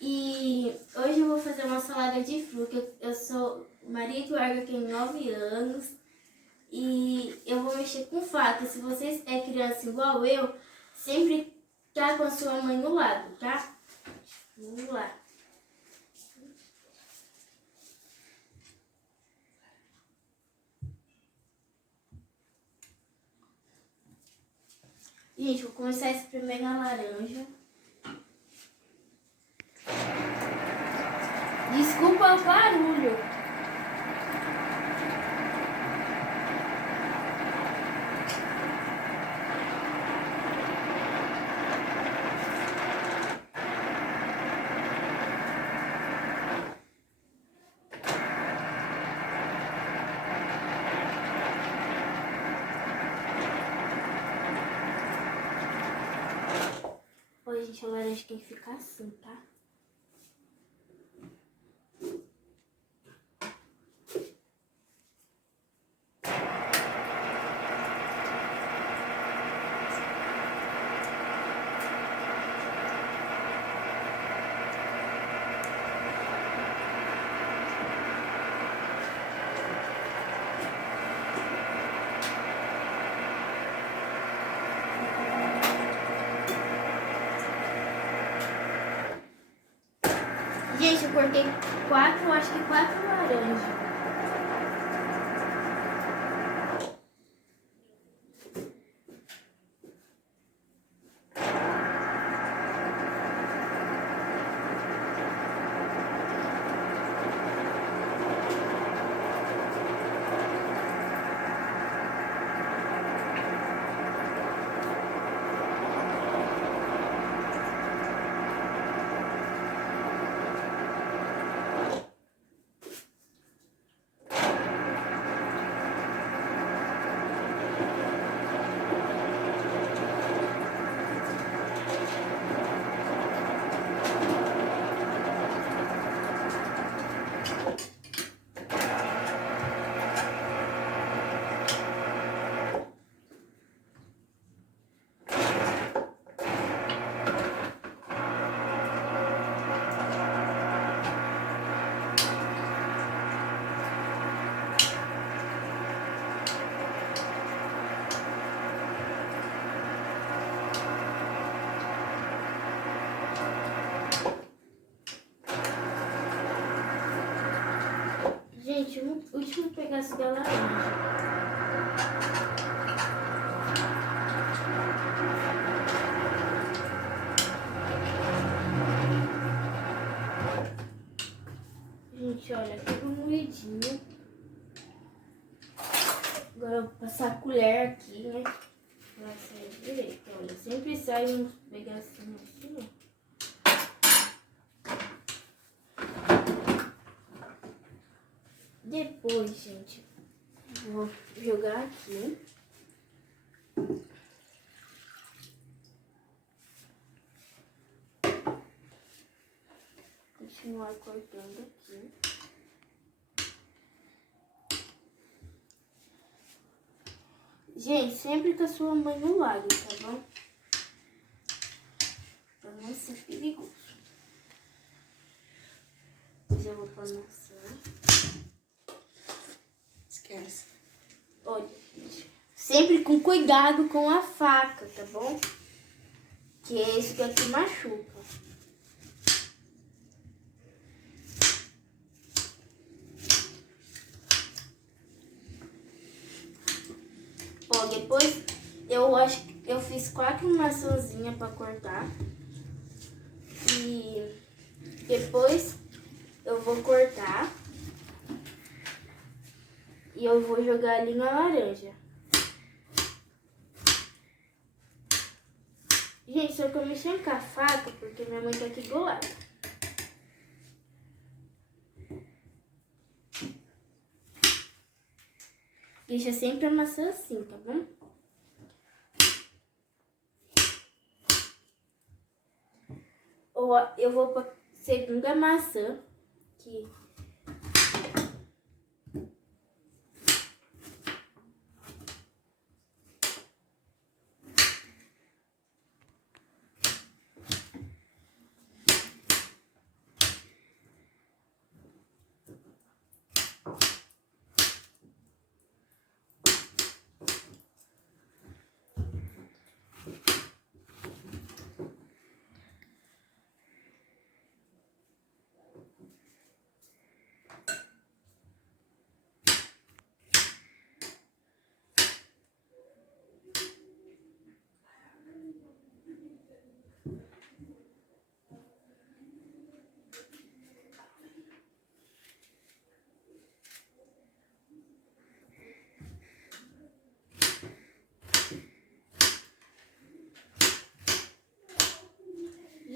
E hoje eu vou fazer uma salada de fruta. Eu sou Maria Eduarda, tenho 9 anos. E eu vou mexer com faca. Se vocês é criança igual eu, sempre tá com a sua mãe no lado, tá? Vamos lá. Gente, vou começar a espremer a laranja. Desculpa o barulho. Olha, gente, a laranja tem que ficar assim, tá? Gente, eu cortei acho que 4 laranjas. Gente, o último pedaço da laranja. Gente, olha, tudo moidinho. Agora eu vou passar a colher aqui, né? Pra sair direito. Olha, sempre sai uns pedacinhos assim, ó. Depois, gente, vou jogar aqui. Continuar cortando aqui. Gente, sempre com a sua mãe no lado, tá bom? Pra não ser perigoso. Depois eu vou pra maçã. Esquece. Olha, gente, sempre com cuidado com a faca, tá bom? Que é esse daqui machuca. Ó, depois eu fiz 4 maçãzinhas pra cortar. E depois eu vou cortar. E eu vou jogar ali na laranja. Gente, só que eu mexi com a faca porque minha mãe tá aqui do lado. Deixa sempre a maçã assim, tá bom? Ou eu vou pra segunda maçã, que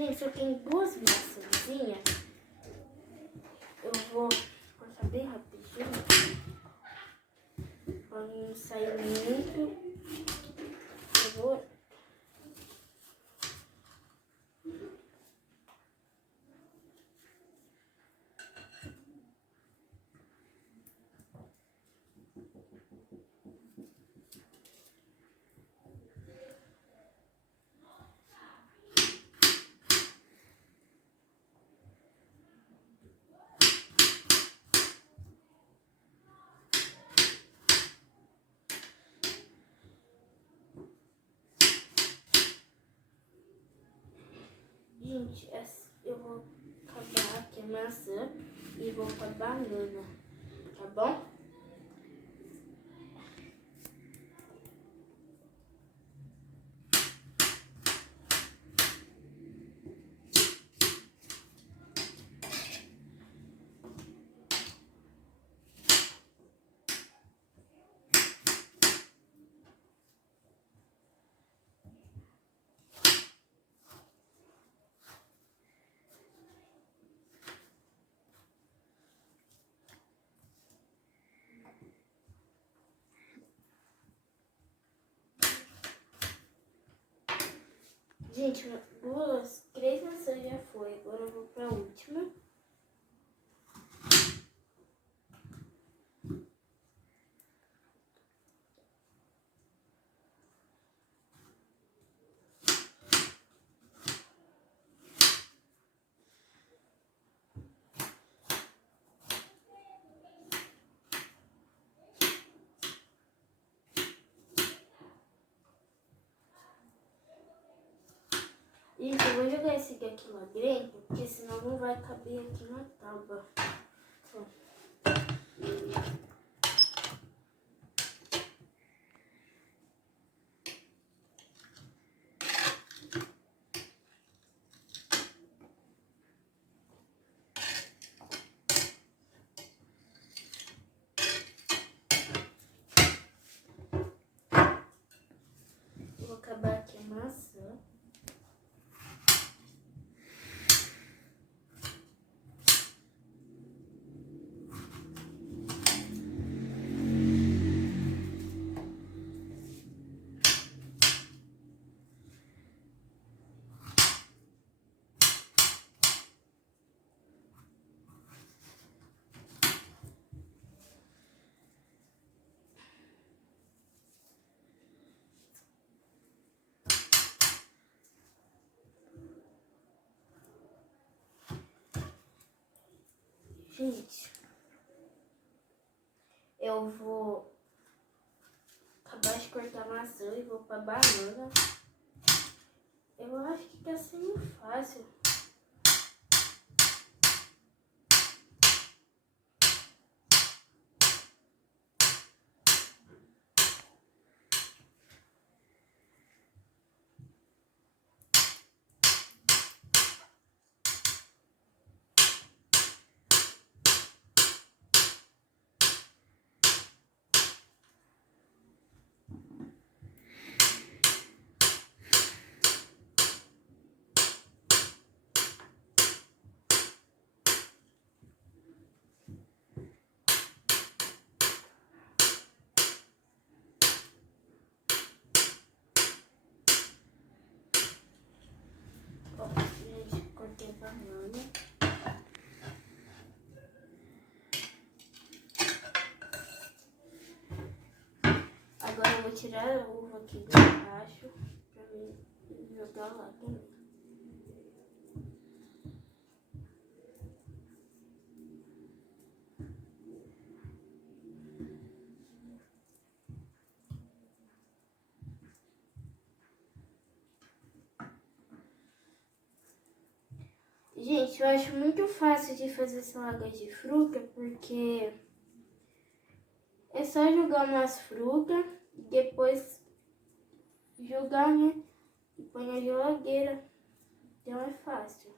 Gente, eu tenho duas maçãzinhas. Eu vou cortar bem rapidinho. Pra não sair muito. Eu vou... Gente, eu vou acabar aqui a maçã e vou com a banana, tá bom? Gente, três maçãs já foi, agora eu vou pra última. Gente, eu vou jogar esse aqui lá dentro, porque senão não vai caber aqui na tábua. Ó. Vou acabar aqui a maçã. Gente, eu vou acabar de cortar a maçã e vou pra banana. Eu acho que tá sendo fácil. Ó, gente, cortei a banana. Agora eu vou tirar a uva aqui de baixo pra mim jogar lá também. Gente, eu acho muito fácil de fazer salada de fruta, porque é só jogar umas frutas, depois jogar, né? E põe na geladeira. Então é fácil.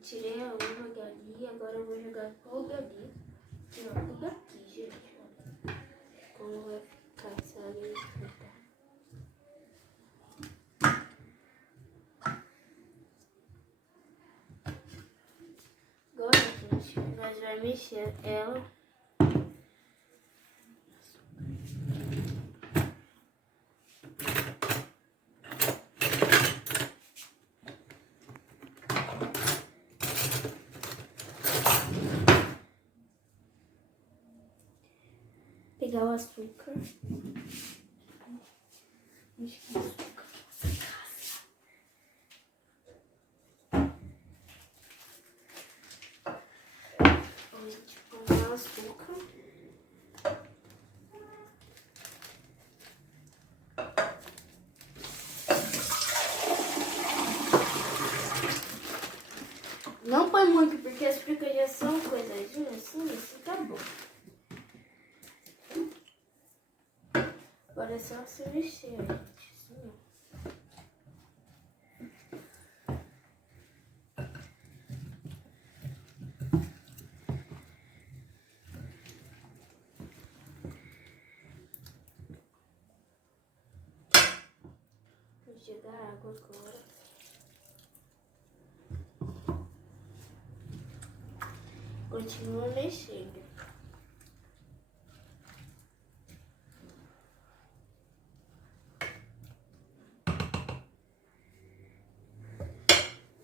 tirei a uva ali, agora eu vou jogar tudo ali. Tudo aqui, gente. Olha como vai ficar essa areia de fruta. Agora, gente, nós vamos mexer ela. Pegar o açúcar. Deixa o açúcar na nossa casa. A gente põe o açúcar. Não põe muito, porque as fricas já são coisadinhas assim, isso tá bom. Agora é só você mexer, gente. Assim, ó. Vou jogar água agora. Continua mexendo.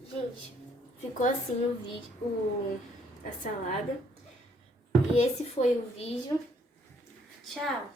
Gente, ficou assim o vídeo, a salada. E esse foi o vídeo. Tchau!